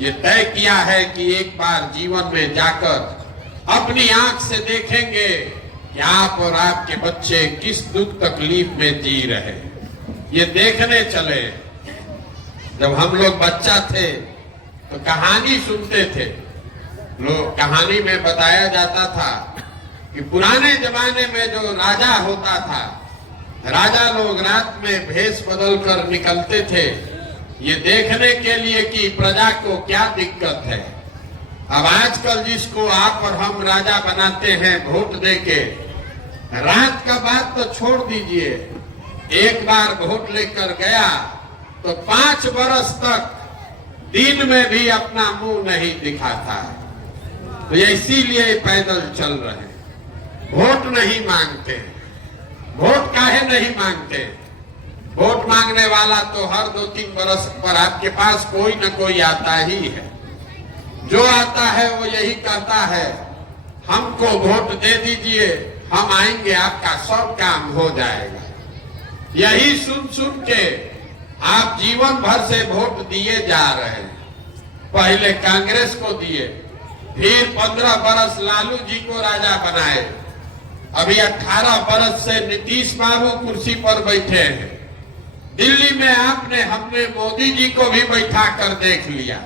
ये तय किया है कि एक बार जीवन में जाकर अपनी आंख से देखेंगे कि आप और आपके बच्चे किस दुख तकलीफ में जी रहे। ये देखने चले। जब हम लोग बच्चा थे तो कहानी सुनते थे। लोग कहानी में बताया जाता था कि पुराने जमाने में जो राजा होता था, राजा लोग रात में भेष बदल कर निकलते थे ये देखने के लिए कि प्रजा को क्या दिक्कत है। अब आजकल जिसको आप और हम राजा बनाते हैं वोट देके, रात का बात तो छोड़ दीजिए, एक बार वोट लेकर गया तो 5 बरस तक दिन में भी अपना मुंह नहीं दिखाता है। तो इसीलिए पैदल चल रहे, वोट नहीं मांगते। वोट काहे नहीं मांगते? वोट मांगने वाला तो हर 2-3 बरस पर आपके पास कोई न कोई आता ही है। जो आता है वो यही कहता है हमको वोट दे दीजिए, हम आएंगे, आपका सब काम हो जाएगा। यही सुन सुन के आप जीवन भर से वोट दिए जा रहे हैं। पहले कांग्रेस को दिए, फिर 15 बरस लालू जी को राजा बनाए, अभी 18 बरस से नीतीश बाबू कुर्सी पर बैठे हैं। दिल्ली में हमने मोदी जी को भी बैठा कर देख लिया।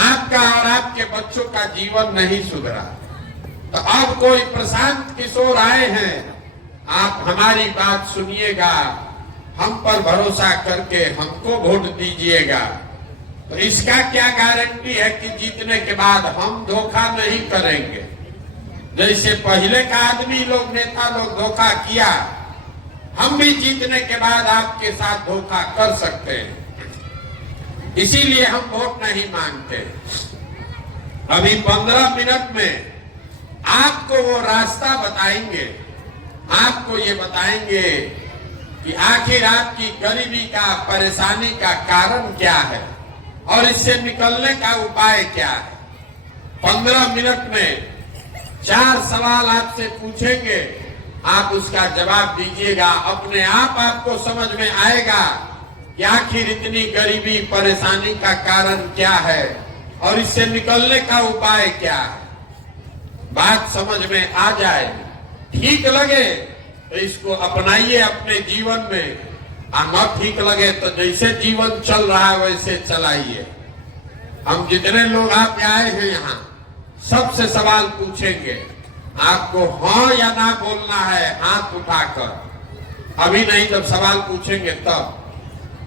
आपका और आपके बच्चों का जीवन नहीं सुधरा। तो अब कोई प्रशांत किशोर आए हैं, आप हमारी बात सुनिएगा, हम पर भरोसा करके हमको वोट दीजिएगा। तो इसका क्या गारंटी है कि जीतने के बाद हम धोखा नहीं करेंगे। जैसे पहले का आदमी लोग, नेता लोग धोखा किया, हम भी जीतने के बाद आपके साथ धोखा कर सकते हैं। इसीलिए हम वोट नहीं मांगते। अभी 15 मिनट में आपको वो रास्ता बताएंगे, आपको ये बताएंगे कि आखिर आपकी गरीबी का, परेशानी का कारण क्या है और इससे निकलने का उपाय क्या है। 15 मिनट में 4 सवाल आपसे पूछेंगे, आप उसका जवाब दीजिएगा। अपने आप आपको समझ में आएगा कि आखिर इतनी गरीबी, परेशानी का कारण क्या है और इससे निकलने का उपाय क्या है। बात समझ में आ जाए, ठीक लगे तो इसको अपनाइए अपने जीवन में, और न ठीक लगे तो जैसे जीवन चल रहा है वैसे चलाइए। हम जितने लोग आप आए हैं यहाँ, सबसे सवाल पूछेंगे, आपको हाँ या ना बोलना है हाथ उठाकर। अभी नहीं, जब सवाल पूछेंगे तब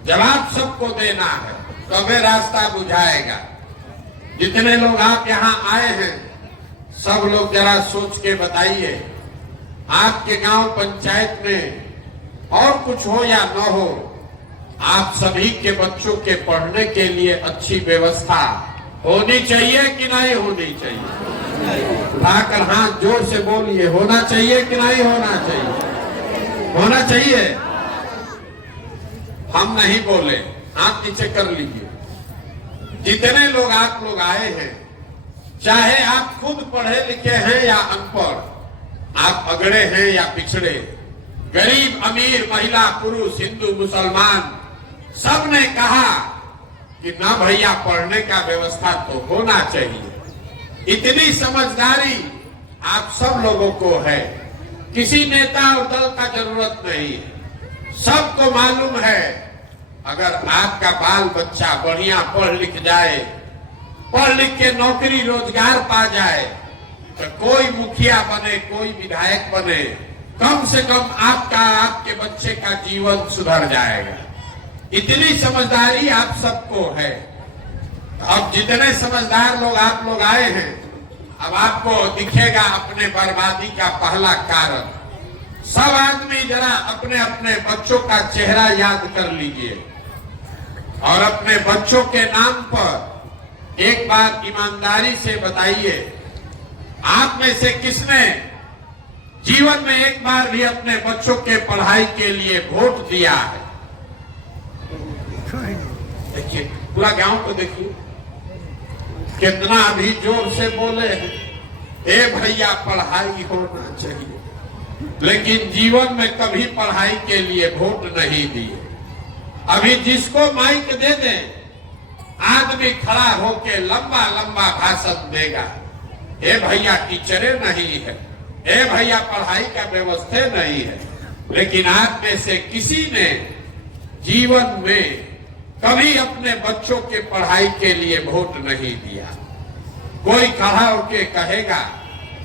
जवाब सबको देना है, तबे रास्ता बुझाएगा। जितने लोग आप यहाँ आए हैं सब लोग जरा सोच के बताइए, आपके गांव पंचायत में और कुछ हो या न हो, आप सभी के बच्चों के पढ़ने के लिए अच्छी व्यवस्था होनी चाहिए कि नहीं होनी चाहिए? उठाकर हाथ जोर से बोलिए, होना चाहिए कि नहीं होना चाहिए? होना चाहिए। हम नहीं बोले, हाथ नीचे कर लीजिए। जितने लोग आप लोग आए हैं, चाहे आप खुद पढ़े लिखे हैं या अनपढ़, आप अगड़े हैं या पिछड़े, गरीब अमीर, महिला पुरुष, हिंदू मुसलमान, सब ने कहा कि ना भैया पढ़ने का व्यवस्था तो होना चाहिए। इतनी समझदारी आप सब लोगों को है, किसी नेता और दल का जरूरत नहीं है। सबको मालूम है अगर आपका बाल बच्चा बढ़िया पढ़ लिख जाए, पढ़ लिख के नौकरी रोजगार पा जाए, तो कोई मुखिया बने, कोई विधायक बने, कम से कम आपका, आपके बच्चे का जीवन सुधर जाएगा। इतनी समझदारी आप सबको है। अब जितने समझदार लोग आप लोग आए हैं, अब आपको दिखेगा अपने बर्बादी का पहला कारण। सब आदमी जरा अपने अपने बच्चों का चेहरा याद कर लीजिए और अपने बच्चों के नाम पर एक बात ईमानदारी से बताइए, आप में से किसने जीवन में एक बार भी अपने बच्चों के पढ़ाई के लिए वोट दिया है? देखिए, पूरा गांव को देखिए कितना अभी जोर से बोले हैं, ए भैया पढ़ाई होना चाहिए, लेकिन जीवन में कभी पढ़ाई के लिए वोट नहीं दिए। अभी जिसको माइक दे दें आदमी खड़ा होके लंबा लंबा भाषण देगा, ए भैया टीचरे नहीं है, ए भैया पढ़ाई का व्यवस्था नहीं है। लेकिन आप में से किसी ने जीवन में कभी अपने बच्चों के पढ़ाई के लिए वोट नहीं दिया। कोई खड़ा होके कहेगा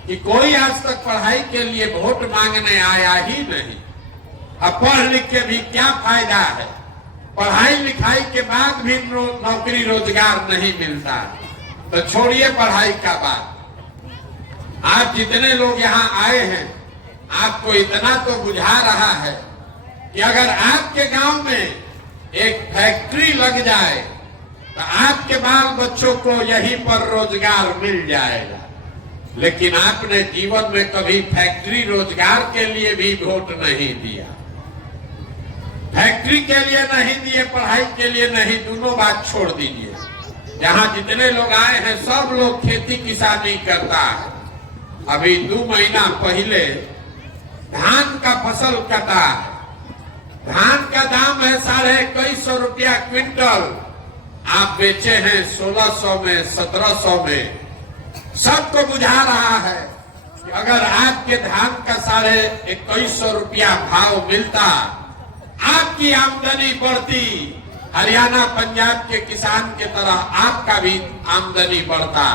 कि कोई आज तक पढ़ाई के लिए वोट मांगने आया ही नहीं। अब पढ़ लिख के भी क्या फायदा है, पढ़ाई लिखाई के बाद भी नौकरी रोजगार नहीं मिलता। तो छोड़िए पढ़ाई का बात, आप जितने लोग यहाँ आए हैं आपको इतना तो बुझा रहा है कि अगर आपके गांव में एक फैक्ट्री लग जाए तो आपके बाल बच्चों को यहीं पर रोजगार मिल जाएगा। लेकिन आपने जीवन में कभी फैक्ट्री रोजगार के लिए भी वोट नहीं दिया, फैक्ट्री के लिए नहीं दिए, पढ़ाई के लिए नहीं, दोनों बात छोड़ दीजिए। यहाँ जितने लोग आए हैं सब लोग खेती किसानी करता है। अभी 2 महीना पहले धान का फसल कटा है, धान का दाम है 2150 रुपया क्विंटल, आप बेचे हैं 1600 में, 1700 में। सबको बुझा रहा है कि अगर आपके धान का 2150 रुपया भाव मिलता, आपकी आमदनी बढ़ती, हरियाणा पंजाब के किसान के तरह आपका भी आमदनी बढ़ता।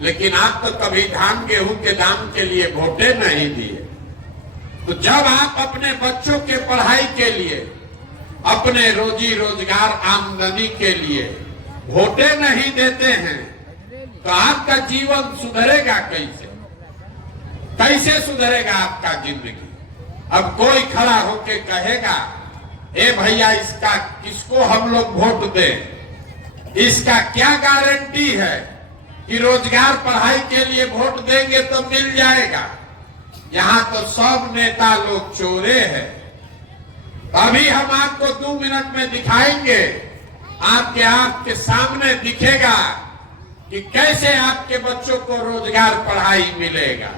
लेकिन आप तो कभी धान गेहूं के दाम के लिए वोटे नहीं दिए। तो जब आप अपने बच्चों के पढ़ाई के लिए, अपने रोजी रोजगार आमदनी के लिए वोटे नहीं देते हैं तो आपका जीवन सुधरेगा कैसे? कैसे सुधरेगा आपका जिंदगी? अब कोई खड़ा होके कहेगा, ए भैया इसका किसको हम लोग वोट दें? इसका क्या गारंटी है कि रोजगार पढ़ाई के लिए वोट देंगे तो मिल जाएगा? यहाँ तो सब नेता लोग चोरे हैं। अभी हम आपको 2 मिनट में दिखाएंगे, आपके सामने दिखेगा कि कैसे आपके बच्चों को रोजगार पढ़ाई मिलेगा।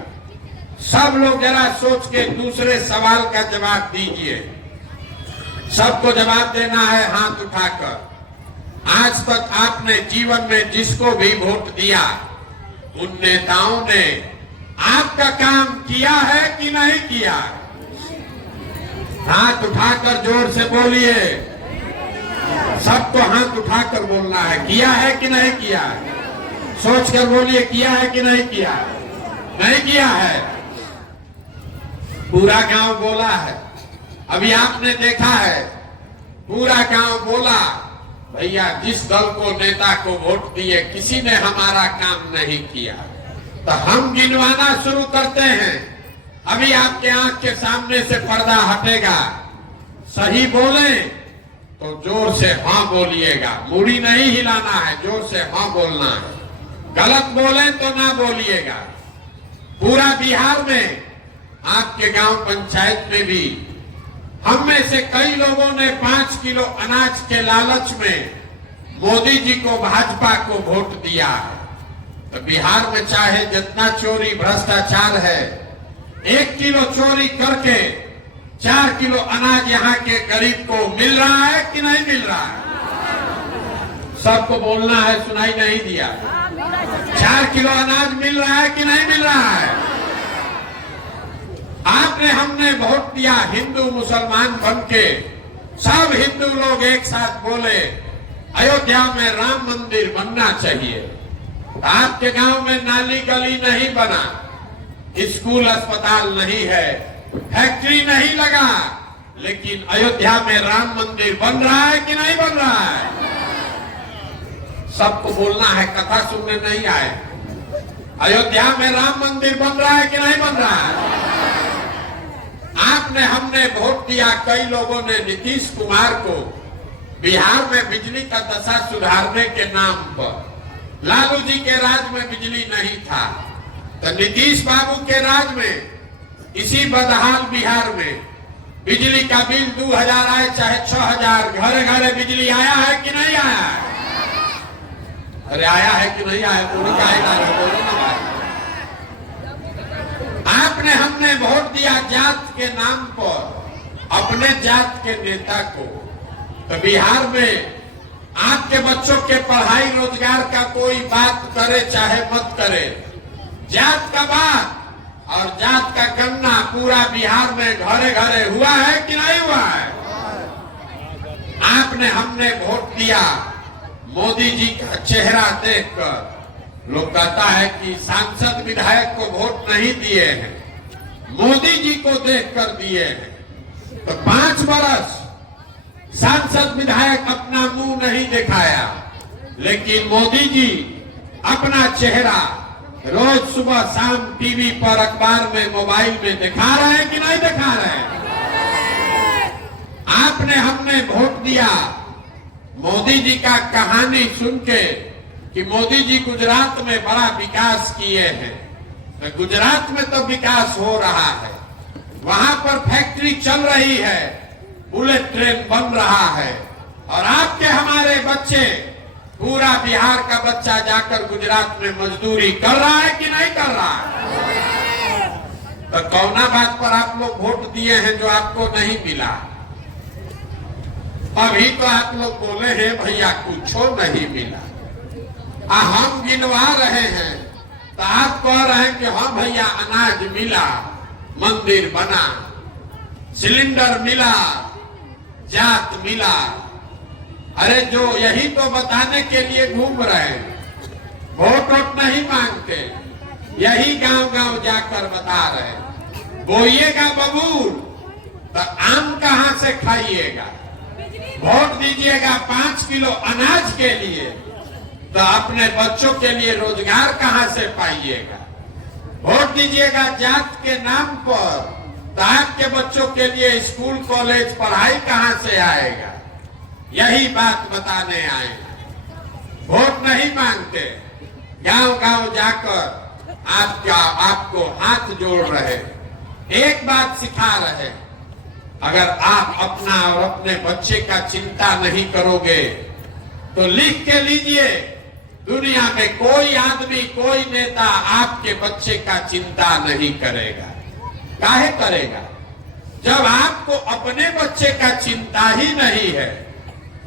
सब लोग जरा सोच के दूसरे सवाल का जवाब दीजिए। सबको जवाब देना है हाथ उठाकर। आज तक आपने जीवन में जिसको भी वोट दिया, उन नेताओं ने आपका काम किया है कि नहीं किया? हाथ उठाकर जोर से बोलिए। सबको हाथ उठाकर बोलना है, किया है कि नहीं किया? सोचकर बोलिए, किया है कि नहीं किया? नहीं किया है। पूरा गांव बोला है। अभी आपने देखा है पूरा गांव बोला, भैया जिस दल को, नेता को वोट दिए किसी ने हमारा काम नहीं किया। तो हम गिनवाना शुरू करते हैं। अभी आपके आंख के सामने से पर्दा हटेगा। सही बोले तो जोर से हाँ बोलिएगा, मूड़ी नहीं हिलाना है, जोर से हाँ बोलना है। गलत बोले तो ना बोलिएगा। पूरा बिहार में, आपके गांव पंचायत में भी हम में से कई लोगों ने 5 किलो अनाज के लालच में मोदी जी को, भाजपा को वोट दिया है। तो बिहार में चाहे जितना चोरी भ्रष्टाचार है, 1 किलो चोरी करके 4 किलो अनाज यहाँ के गरीब को मिल रहा है कि नहीं मिल रहा है? सबको बोलना है, सुनाई नहीं दिया। 4 किलो अनाज मिल रहा है कि नहीं मिल रहा है? आपने, हमने वोट दिया हिंदू मुसलमान बन के, सब हिंदू लोग एक साथ बोले अयोध्या में राम मंदिर बनना चाहिए। आपके गांव में नाली गली नहीं बना, स्कूल अस्पताल नहीं है, फैक्ट्री नहीं लगा, लेकिन अयोध्या में राम मंदिर बन रहा है कि नहीं बन रहा है? सबको बोलना है, कथा सुनने नहीं आए। अयोध्या में राम मंदिर बन रहा है कि नहीं बन रहा है? आपने, हमने वोट दिया, कई लोगों ने नीतीश कुमार को बिहार में बिजली का दशा सुधारने के नाम पर। लालू जी के राज में बिजली नहीं था, तो नीतीश बाबू के राज में इसी बदहाल बिहार में बिजली का बिल 2000 आए चाहे 6000, घरे घरे बिजली आया है कि नहीं आया है? अरे आया है कि नहीं आया? पूरी का बोलो ना भाई। आपने, हमने वोट दिया जात के नाम पर अपने जात के नेता को। तो बिहार में आपके बच्चों के पढ़ाई रोजगार का कोई बात करे चाहे मत करे, जात का बात और जात का गन्ना पूरा बिहार में घरे घरे हुआ है कि नहीं हुआ है? आपने हमने वोट दिया, मोदी जी का चेहरा देखकर लोग कहता है कि सांसद विधायक को वोट नहीं दिए हैं, मोदी जी को देखकर दिए हैं। तो 5 बरस सांसद विधायक अपना मुंह नहीं दिखाया, लेकिन मोदी जी अपना चेहरा रोज सुबह शाम टीवी पर, अखबार में, मोबाइल में दिखा रहे हैं कि नहीं दिखा रहे हैं? आपने हमने वोट दिया, मोदी जी का कहानी सुन के कि मोदी जी गुजरात में बड़ा विकास किए हैं। तो गुजरात में तो विकास हो रहा है, वहां पर फैक्ट्री चल रही है, बुलेट ट्रेन बन रहा है, और आपके हमारे बच्चे, पूरा बिहार का बच्चा जाकर गुजरात में मजदूरी कर रहा है कि नहीं कर रहा है? तो कौना बात पर आप लोग वोट दिए हैं जो आपको नहीं मिला? अभी तो आप लोग बोले हैं भैया कुछो नहीं मिला, हम गिनवा रहे हैं तो आप कह रहे हैं कि हाँ भैया अनाज मिला, मंदिर बना, सिलेंडर मिला, जात मिला। अरे जो यही तो बताने के लिए घूम रहे हैं, वोट नहीं मांगते, यही गांव गांव जाकर बता रहे हैं बोइएगा बबूल तो आम कहां से खाइएगा, वोट दीजिएगा 5 किलो अनाज के लिए तो अपने बच्चों के लिए रोजगार कहां से पाइएगा, वोट दीजिएगा जात के नाम पर तो आपके बच्चों के लिए स्कूल कॉलेज पढ़ाई कहां से आएगा, यही बात बताने आए हैं। वोट नहीं मांगते, गांव गांव जाकर आपको हाथ जोड़ रहे, एक बात सिखा रहे, अगर आप अपना और अपने बच्चे का चिंता नहीं करोगे तो लिख के लीजिए, दुनिया में कोई आदमी, कोई नेता आपके बच्चे का चिंता नहीं करेगा। काहे करेगा? जब आपको अपने बच्चे का चिंता ही नहीं है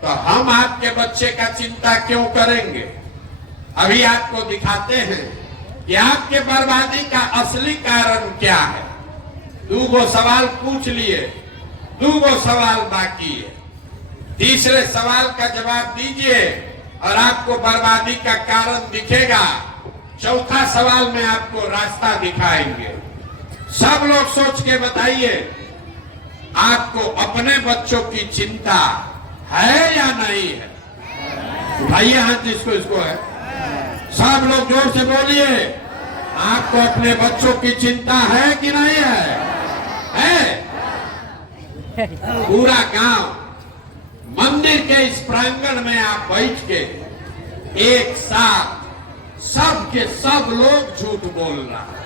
तो हम आपके बच्चे का चिंता क्यों करेंगे? अभी आपको दिखाते हैं कि आपके बर्बादी का असली कारण क्या है। 2 सवाल पूछ लिए, 2 सवाल बाकी है, तीसरे सवाल का जवाब दीजिए और आपको बर्बादी का कारण दिखेगा। चौथा सवाल में आपको रास्ता दिखाएंगे। सब लोग सोच के बताइए, आपको अपने बच्चों की चिंता है या नहीं है? उठाइए हाथ जिसको इसको है। सब लोग जोर से बोलिए, आपको अपने बच्चों की चिंता है कि नहीं है? है? पूरा गांव मंदिर के इस प्रांगण में आप बैठ के एक साथ सब के सब लोग झूठ बोल रहा है,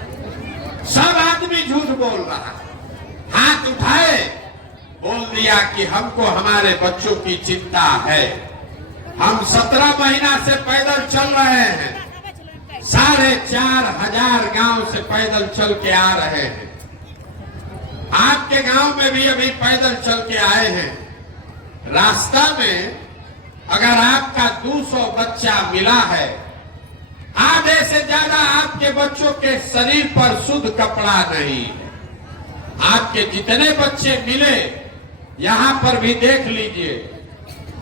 सब आदमी झूठ बोल रहा है। हाथ उठाए, बोल दिया कि हमको हमारे बच्चों की चिंता है। हम 17 महीना से पैदल चल रहे हैं, 4,500 गांव से पैदल चल के आ रहे हैं। आपके गांव में भी अभी पैदल चल के आए हैं। रास्ता में अगर आपका 200 बच्चा मिला है, आधे से ज्यादा आपके बच्चों के शरीर पर शुद्ध कपड़ा नहीं है। आपके जितने बच्चे मिले, यहां पर भी देख लीजिए,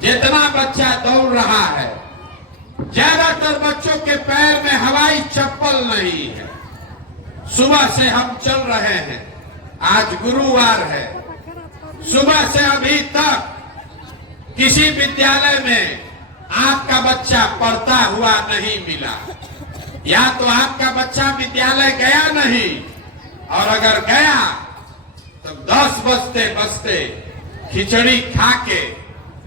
जितना बच्चा दौड़ रहा है, ज्यादातर बच्चों के पैर में हवाई चप्पल नहीं है। सुबह से हम चल रहे हैं, आज गुरुवार है, सुबह से अभी तक किसी विद्यालय में आपका बच्चा पढ़ता हुआ नहीं मिला। या तो आपका बच्चा विद्यालय गया नहीं, और अगर गया तो 10 बजते बजते खिचड़ी खा के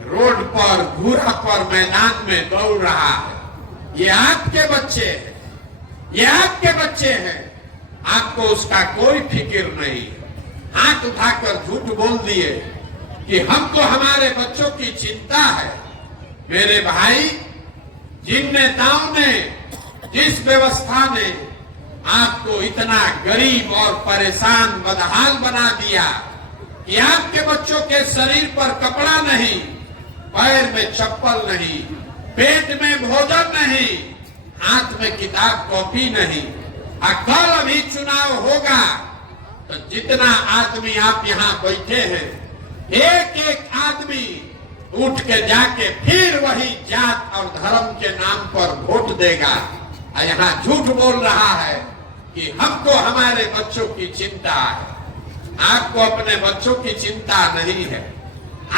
रोड पर, घूरा पर, मैदान में दौड़ रहा है। ये आपके बच्चे हैं, ये आपके बच्चे हैं, आपको उसका कोई फिक्र नहीं। हाथ उठाकर झूठ बोल दिए कि हमको हमारे बच्चों की चिंता है। मेरे भाई, जिन नेताओं ने, जिस व्यवस्था ने आपको इतना गरीब और परेशान, बदहाल बना दिया कि आपके बच्चों के शरीर पर कपड़ा नहीं, पैर में चप्पल नहीं, पेट में भोजन नहीं, हाथ में किताब कॉपी नहीं। कल अभी चुनाव होगा तो जितना आदमी आप यहाँ बैठे हैं, एक एक आदमी उठ के जाके फिर वही जात और धर्म के नाम पर वोट देगा। यहाँ झूठ बोल रहा है कि हमको हमारे बच्चों की चिंता है। आपको अपने बच्चों की चिंता नहीं है,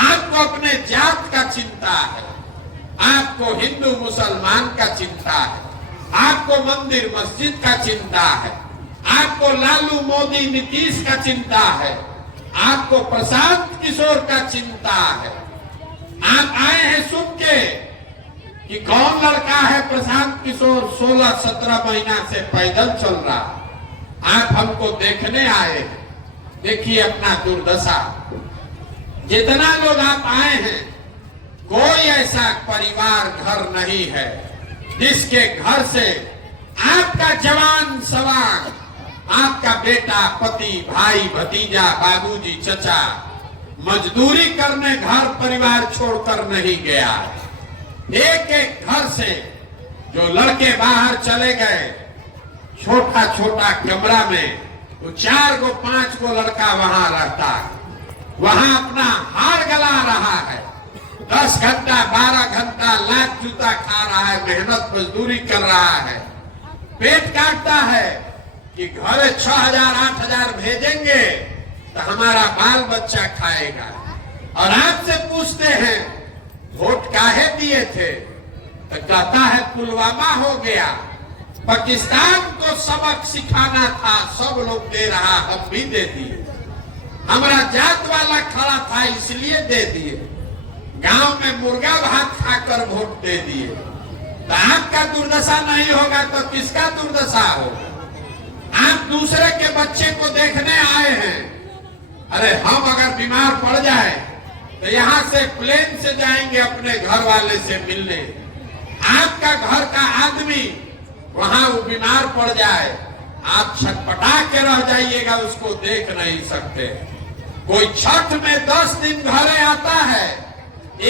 आपको अपने जात का चिंता है, आपको हिंदू मुसलमान का चिंता है, आपको मंदिर मस्जिद का चिंता है, आपको लालू मोदी नीतीश का चिंता है, आपको प्रशांत किशोर का चिंता है। आप आए हैं सुन के कि कौन लड़का है प्रशांत किशोर 16-17 महीना से पैदल चल रहा। आप हमको देखने आए हैं, देखिए अपना दुर्दशा। जितना लोग आप आए हैं, कोई ऐसा परिवार घर नहीं है जिसके घर से आपका जवान सवार, आपका बेटा, पति, भाई, भतीजा, बाबूजी, चचा मजदूरी करने घर परिवार छोड़कर नहीं गया। एक एक घर से जो लड़के बाहर चले गए, छोटा छोटा कमरा में वो 4 गो 5 गो लड़का वहां रहता है, वहां अपना हार गला रहा है, 10 घंटा 12 घंटा लाख जूता खा रहा है, मेहनत मजदूरी कर रहा है, पेट काटता है कि घरे 6,000-8,000 भेजेंगे तो हमारा बाल बच्चा खाएगा। और आपसे पूछते हैं वोट काहे दिए थे, तो कहता है पुलवामा हो गया, पाकिस्तान को सबक सिखाना था, सब लोग दे रहा, हम भी दे दिए, हमारा जात वाला खड़ा था इसलिए दे दिए, गांव में मुर्गा भात खाकर वोट दे दिए। तो आपका दुर्दशा नहीं होगा तो किसका दुर्दशा होगा? आप दूसरे के बच्चे को देखने आए हैं। अरे हम अगर बीमार पड़ जाए तो यहाँ से प्लेन से जाएंगे अपने घर वाले से मिलने, आपका घर का आदमी वहां वो बीमार पड़ जाए, आप छटपटा के रह जाइएगा, उसको देख नहीं सकते। कोई छठ में 10 दिन घरे आता है,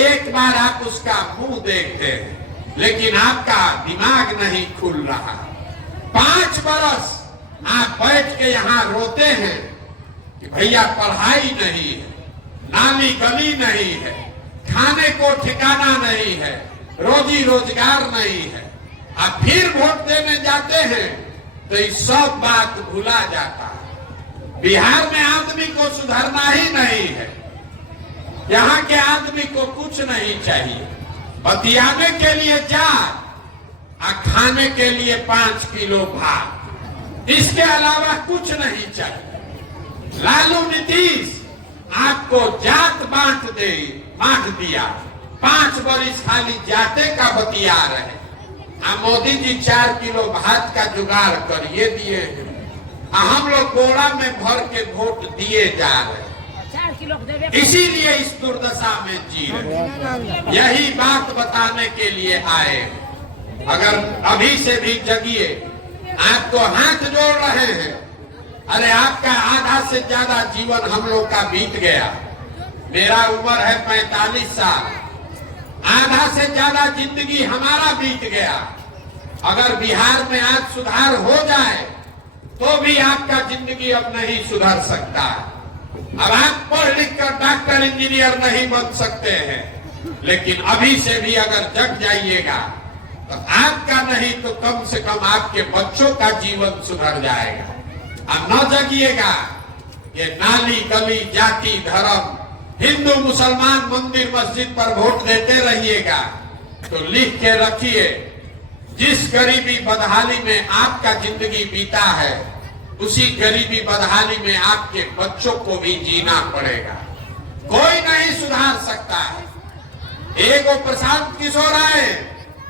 एक बार आप उसका मुंह देखते हैं, लेकिन आपका दिमाग नहीं खुल रहा। 5 बरस आप बैठ के यहाँ रोते हैं कि भैया पढ़ाई नहीं है, नाली गली नहीं है, खाने को ठिकाना नहीं है, रोजी रोजगार नहीं है। आप फिर वोट देने जाते हैं तो ये सब बात भुला जाता है। बिहार में आदमी को सुधरना ही नहीं है, यहाँ के आदमी को कुछ नहीं चाहिए, बतियाने के लिए जात और खाने के लिए 5 किलो भात, इसके अलावा कुछ नहीं चाहिए। लालू नीतीश आपको जात बांट दिया, 5 बरिस खाली जाते का बतिया रहे। मोदी जी 4 किलो भात का जुगाड़ करिए दिए हैं, हम लोग बोरा में भर के वोट दिए जा रहे, इसीलिए इस दुर्दशा में जी रहे। यही बात बताने के लिए आए। अगर अभी से भी जगिए, आपको हाथ जोड़ रहे हैं। अरे आपका आधा से ज्यादा जीवन हम लोग का बीत गया, मेरा उम्र है 45 साल, आधा से ज्यादा जिंदगी हमारा बीत गया। अगर बिहार में आज सुधार हो जाए तो भी आपका जिंदगी अब नहीं सुधर सकता। अब आप पढ़ लिख कर डॉक्टर इंजीनियर नहीं बन सकते हैं, लेकिन अभी से भी अगर जग जाइएगा तो आपका नहीं तो कम से कम आपके बच्चों का जीवन सुधर जाएगा। अब न जगिएगा, ये नाली गली जाति धर्म हिंदू मुसलमान मंदिर मस्जिद पर वोट देते रहिएगा तो लिख के रखिए, जिस गरीबी बदहाली में आपका जिंदगी बीता है उसी गरीबी बदहाली में आपके बच्चों को भी जीना पड़ेगा। कोई नहीं सुधार सकता है। एगो प्रशांत किशोर आए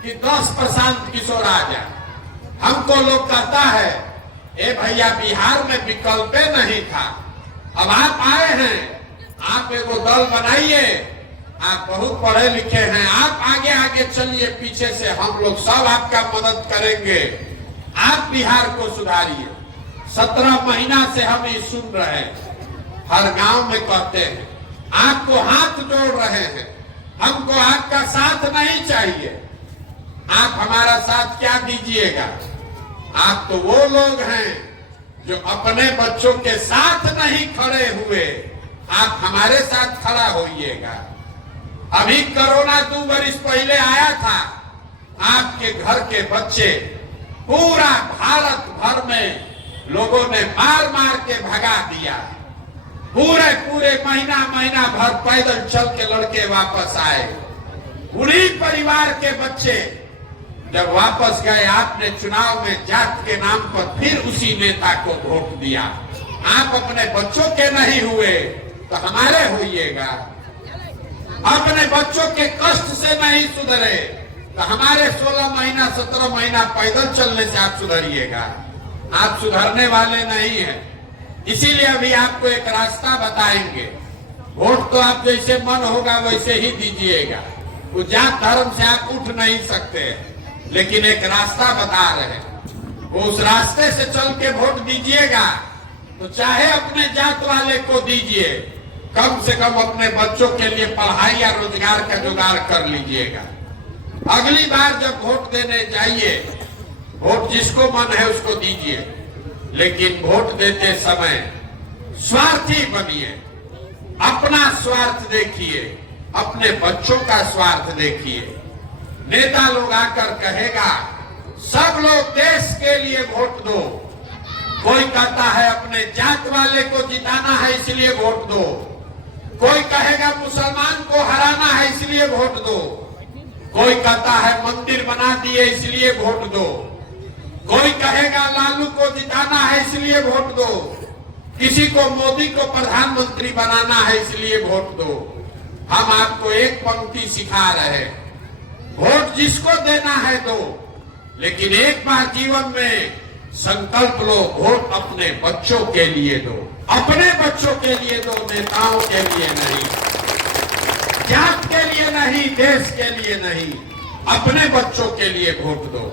कि 10 प्रशांत किशोर आ जाए। हमको लोग कहता है ए भैया बिहार में विकल्प नहीं था, अब आप आए हैं, आप एगो दल बनाइए, आप बहुत पढ़े लिखे हैं, आप आगे आगे चलिए, पीछे से हम लोग सब आपका मदद करेंगे, आप बिहार को सुधारिए। 17 महीना से हम ये सुन रहे हैं, हर गांव में कहते हैं, आपको हाथ जोड़ रहे हैं, हमको आपका साथ नहीं चाहिए। आप हमारा साथ क्या दीजिएगा? आप तो वो लोग हैं जो अपने बच्चों के साथ नहीं खड़े हुए, आप हमारे साथ खड़ा होइएगा। अभी कोरोना 2 वर्ष पहले आया था, आपके घर के बच्चे पूरा भारत भर में लोगों ने मार मार के भगा दिया। पूरे महीना भर पैदल चल के लड़के वापस आए। उन्हीं परिवार के बच्चे जब वापस गए, आपने चुनाव में जात के नाम पर फिर उसी नेता को वोट दिया। आप अपने बच्चों के नहीं हुए तो हमारे होइएगा। अपने बच्चों के कष्ट से नहीं सुधरे तो हमारे 16 महीना 17 महीना पैदल चलने से आप सुधरिएगा। आप सुधरने वाले नहीं हैं। इसीलिए अभी आपको एक रास्ता बताएंगे। वोट तो आप जैसे मन होगा वैसे ही दीजिएगा। वो जात धर्म से आप उठ नहीं सकते, लेकिन एक रास्ता बता रहे हैं। वो उस रास्ते से चल के वोट दीजिएगा तो चाहे अपने जात वाले को दीजिए, कम से कम अपने बच्चों के लिए पढ़ाई या रोजगार का जुगाड़ कर लीजिएगा। अगली बार जब वोट देने जाइए, वोट जिसको मन है उसको दीजिए, लेकिन वोट देते समय स्वार्थी बनिए। अपना स्वार्थ देखिए, अपने बच्चों का स्वार्थ देखिए। नेता लोग आकर कहेगा सब लोग देश के लिए वोट दो, कोई कहता है अपने जात वाले को जिताना है इसलिए वोट दो, कोई कहेगा मुसलमान को हराना है इसलिए वोट दो, कोई कहता है मंदिर बना दिए इसलिए वोट दो, कोई कहेगा लालू को जिताना है इसलिए वोट दो, किसी को मोदी को प्रधानमंत्री बनाना है इसलिए वोट दो। हम आपको एक पंक्ति सिखा रहे हैं, वोट जिसको देना है दो, लेकिन एक बार जीवन में संकल्प लो, वोट अपने बच्चों के लिए दो। अपने बच्चों के लिए दो, नेताओं के लिए नहीं, जात के लिए नहीं, देश के लिए नहीं, अपने बच्चों के लिए वोट दो।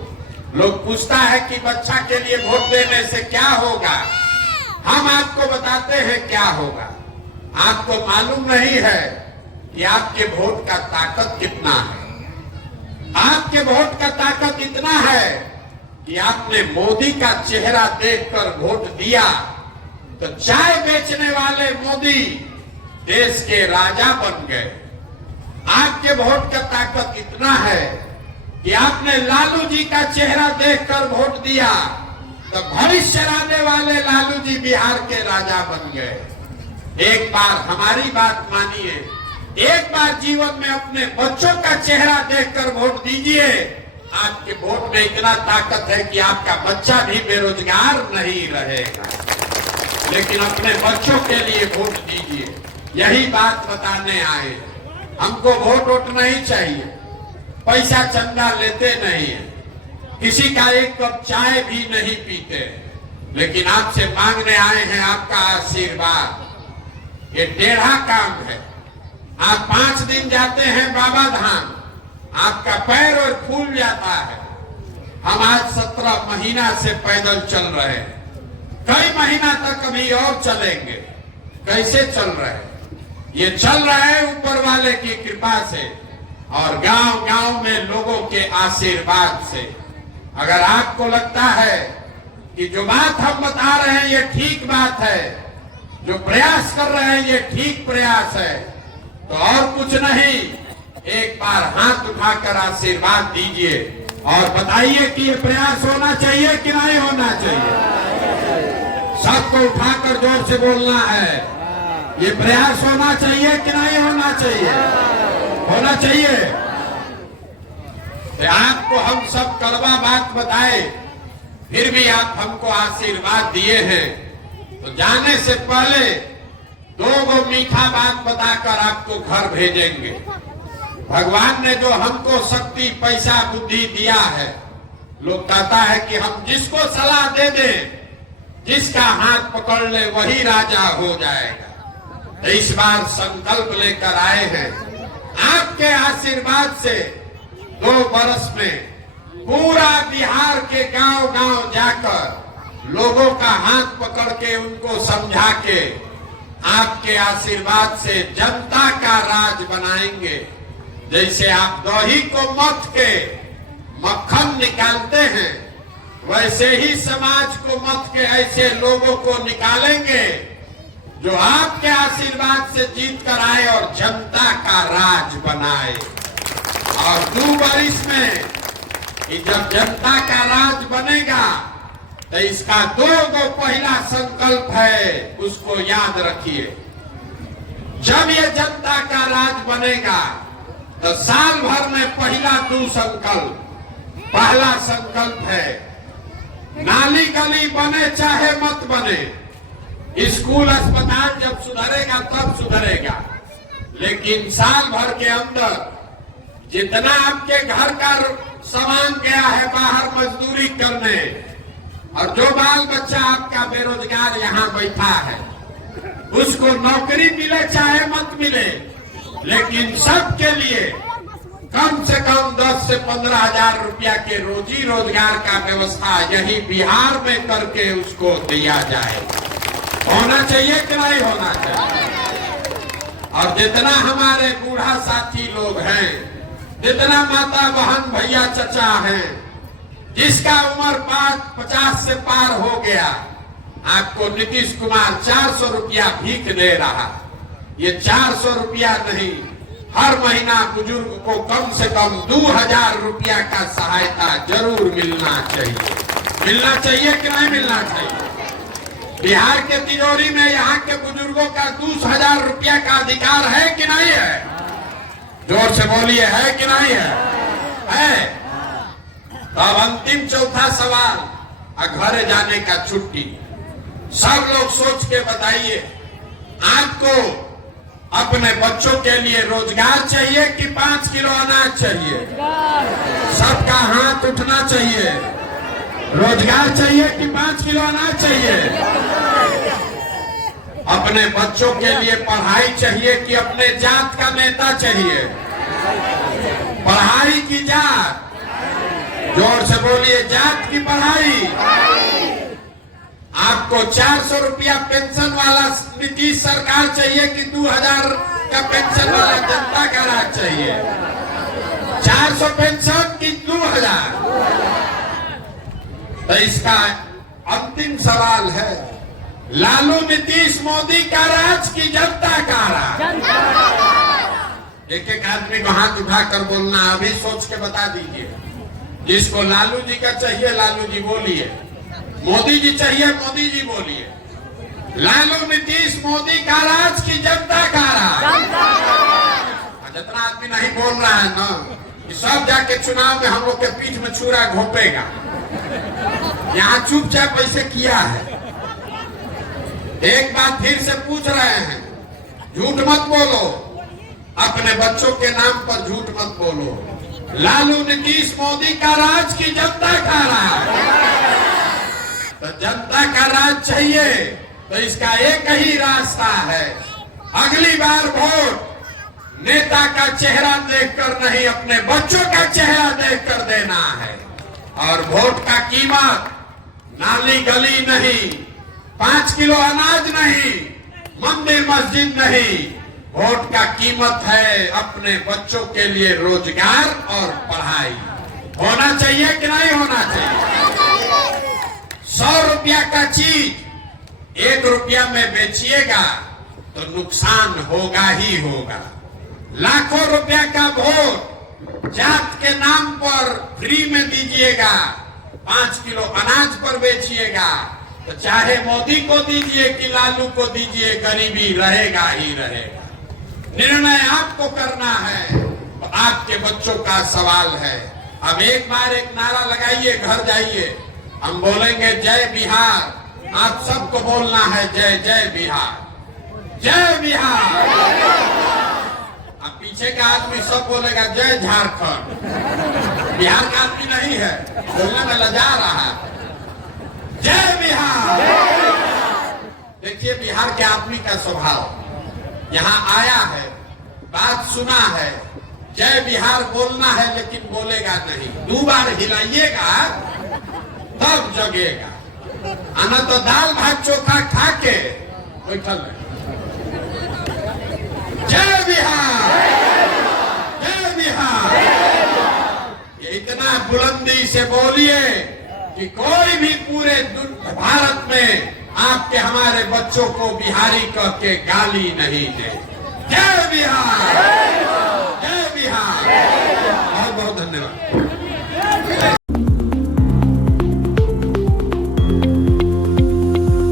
लोग पूछता है कि बच्चा के लिए वोट देने से क्या होगा? हम आपको बताते हैं क्या होगा। आपको मालूम नहीं है कि आपके वोट का ताकत कितना है। आपके वोट का ताकत इतना है कि आपने मोदी का चेहरा देखकर वोट दिया तो चाय बेचने वाले मोदी देश के राजा बन गए। आपके वोट का ताकत इतना है कि आपने लालू जी का चेहरा देखकर वोट दिया तो भविष्य आने वाले लालू जी बिहार के राजा बन गए। एक बार हमारी बात मानिए, एक बार जीवन में अपने बच्चों का चेहरा देखकर वोट दीजिए। आपके वोट में इतना ताकत है कि आपका बच्चा भी बेरोजगार नहीं रहेगा। लेकिन अपने बच्चों के लिए वोट दीजिए, यही बात बताने आए। हमको वोट नहीं चाहिए, पैसा चंदा लेते नहीं है, किसी का एक कप चाय भी नहीं पीते, लेकिन आपसे मांगने आए हैं आपका आशीर्वाद। ये टेढ़ा काम है। आप 5 दिन जाते हैं बाबा धाम, आपका पैर और फूल जाता है। हम आज 17 महीना से पैदल चल रहे हैं, कई महीना तक अभी और चलेंगे। कैसे चल रहे हैं? ये चल रहा है ऊपर वाले की कृपा से और गांव गांव में लोगों के आशीर्वाद से। अगर आपको लगता है कि जो बात हम बता रहे हैं ये ठीक बात है, जो प्रयास कर रहे हैं ये ठीक प्रयास है, तो और कुछ नहीं, एक बार हाथ उठाकर आशीर्वाद दीजिए और बताइए कि ये प्रयास होना चाहिए कि नहीं होना चाहिए। सबको उठाकर जोर से बोलना है, ये प्रयास होना चाहिए कि नहीं होना चाहिए? होना चाहिए। तो आपको हम सब कड़वा बात बताए, फिर भी आप हमको आशीर्वाद दिए हैं, तो जाने से पहले 2 मीठा बात बताकर आपको घर भेजेंगे। भगवान ने जो हमको शक्ति, पैसा, बुद्धि दिया है, लोग कहता है कि हम जिसको सलाह दे दें, जिसका हाथ पकड़ ले वही राजा हो जाएगा। तो इस बार संकल्प लेकर आए हैं, आपके आशीर्वाद से 2 वर्ष में पूरा बिहार के गांव गांव जाकर लोगों का हाथ पकड़ के उनको समझा के आपके आशीर्वाद से जनता का राज बनाएंगे। जैसे आप दही को मथ के मक्खन निकालते हैं, वैसे ही समाज को मथ के ऐसे लोगों को निकालेंगे जो आपके आशीर्वाद से जीत कर आए और जनता का राज बनाए। और 2 वर्ष में कि जब जनता का राज बनेगा तो इसका 2 पहला संकल्प है, उसको याद रखिए। जब ये जनता का राज बनेगा तो साल भर में पहला 2 संकल्प। पहला संकल्प है, नाली गली बने चाहे मत बने, स्कूल अस्पताल जब सुधरेगा तब सुधरेगा, लेकिन साल भर के अंदर जितना आपके घर का सामान गया है बाहर मजदूरी करने, और जो बाल बच्चा आपका बेरोजगार यहाँ बैठा है, उसको नौकरी मिले चाहे मत मिले, लेकिन सबके लिए कम से कम 10 से 15 हजार रुपया के रोजी रोजगार का व्यवस्था यही बिहार में करके उसको दिया जाए। होना चाहिए कि नहीं होना चाहिए? और जितना हमारे बूढ़ा साथी लोग हैं, जितना माता बहन भैया चचा हैं, जिसका उम्र 50 से पार हो गया, आपको नीतीश कुमार 400 रुपया भीख दे रहा। ये 400 रुपया नहीं, हर महीना बुजुर्ग को कम से कम 2000 रुपया का सहायता जरूर मिलना चाहिए। मिलना चाहिए कि नहीं मिलना चाहिए? बिहार के तिजोरी में यहाँ के बुजुर्गों का 2000 रुपया का अधिकार है कि नहीं है? जोर से बोलिए, है कि नहीं है? है। तो अब अंतिम चौथा सवाल, घर जाने का छुट्टी। सब लोग सोच के बताइए, आपको अपने बच्चों के लिए रोजगार चाहिए कि 5 किलो अनाज चाहिए? सबका हाथ उठना चाहिए। रोजगार चाहिए कि 5 किलो अनाज चाहिए? अपने बच्चों के लिए पढ़ाई चाहिए कि अपने जात का नेता चाहिए? पढ़ाई की जात? जोर से बोलिए, जात की पढ़ाई। आपको 400 रुपया पेंशन वाला नीतीश सरकार चाहिए कि 2000 का पेंशन वाला जनता का राज चाहिए? 400 पेंशन की 2000? तो इसका अंतिम सवाल है, लालू नीतीश मोदी का राज की जनता का राज? एक एक आदमी को हाथ उठाकर बोलना, अभी सोच के बता दीजिए। जिसको लालू जी का चाहिए लालू जी बोलिए, मोदी जी चाहिए मोदी जी बोलिए। लालू नीतीश मोदी का राज की जनता का राज? जितना आदमी नहीं बोल रहा है ना, कि सब जाके चुनाव में हम लोग के पीठ में छुरा घोपेगा। यहाँ चुपचाप ऐसे किया है। एक बात फिर से पूछ रहे हैं, झूठ मत बोलो, अपने बच्चों के नाम पर झूठ मत बोलो। लालू नीतीश मोदी का राज की जनता का राज? तो जनता का राज चाहिए तो इसका एक ही रास्ता है, अगली बार वोट नेता का चेहरा देखकर नहीं, अपने बच्चों का चेहरा देखकर देना है। और वोट का कीमत नाली गली नहीं, 5 किलो अनाज नहीं, मंदिर मस्जिद नहीं, वोट का कीमत है अपने बच्चों के लिए रोजगार और पढ़ाई। होना चाहिए कि नहीं होना चाहिए? 100 रुपया का चीज 1 रुपया में बेचिएगा तो नुकसान होगा ही होगा। लाखों रुपया का वोट जात के नाम पर फ्री में दीजिएगा, 5 किलो अनाज पर बेचिएगा, तो चाहे मोदी को दीजिए कि लालू को दीजिए, गरीबी रहेगा ही रहेगा। निर्णय आपको करना है, तो आपके बच्चों का सवाल है। अब एक बार एक नारा लगाइए, घर जाइए, हम बोलेंगे जय बिहार, आप सबको बोलना है जय जय बिहार, जय बिहार। अब पीछे का आदमी सब बोलेगा जय झारखंड। बिहार का आदमी नहीं है, बोलने में लजा रहा है। जय बिहार। देखिए बिहार के आदमी का स्वभाव, यहाँ आया है, बात सुना है, जय बिहार बोलना है, लेकिन बोलेगा नहीं। 2 बार हिलाइएगा तब जगेगा, आना तो दाल भात चोखा खा के बैठल है। जय बिहार, जय बिहार। बिहार। ये इतना बुलंदी से बोलिए कि कोई भी पूरे भारत में आपके हमारे बच्चों को बिहारी कह के गाली नहीं दे। जय बिहार।